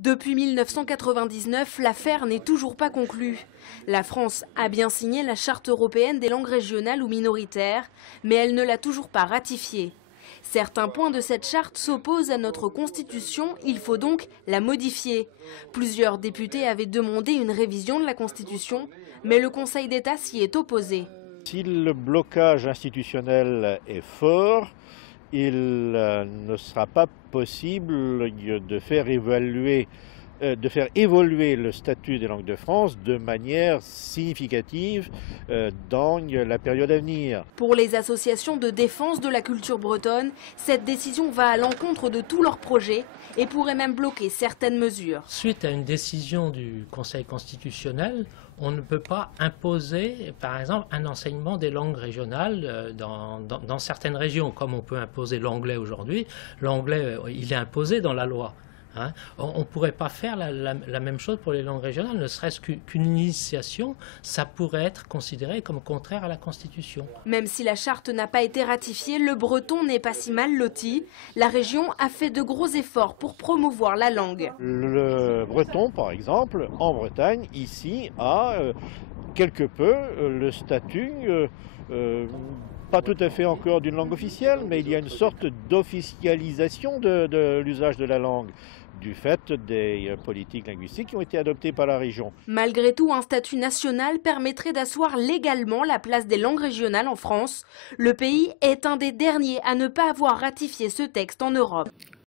Depuis 1999, l'affaire n'est toujours pas conclue. La France a bien signé la Charte européenne des langues régionales ou minoritaires, mais elle ne l'a toujours pas ratifiée. Certains points de cette charte s'opposent à notre Constitution, il faut donc la modifier. Plusieurs députés avaient demandé une révision de la Constitution, mais le Conseil d'État s'y est opposé. Si le blocage institutionnel est fort, il ne sera pas possible de faire évoluer le statut des langues de France de manière significative dans la période à venir. Pour les associations de défense de la culture bretonne, cette décision va à l'encontre de tous leurs projets et pourrait même bloquer certaines mesures. Suite à une décision du Conseil constitutionnel, on ne peut pas imposer, par exemple, un enseignement des langues régionales dans certaines régions, comme on peut imposer l'anglais aujourd'hui. L'anglais, il est imposé dans la loi. Hein. On ne pourrait pas faire la même chose pour les langues régionales, ne serait-ce qu'une initiation, ça pourrait être considéré comme contraire à la Constitution. Même si la charte n'a pas été ratifiée, le breton n'est pas si mal loti. La région a fait de gros efforts pour promouvoir la langue. Le breton, par exemple, en Bretagne, ici, a quelque peu le statut, pas tout à fait encore d'une langue officielle, mais il y a une sorte d'officialisation de l'usage de la langue, du fait des politiques linguistiques qui ont été adoptées par la région. Malgré tout, un statut national permettrait d'asseoir légalement la place des langues régionales en France. Le pays est un des derniers à ne pas avoir ratifié ce texte en Europe.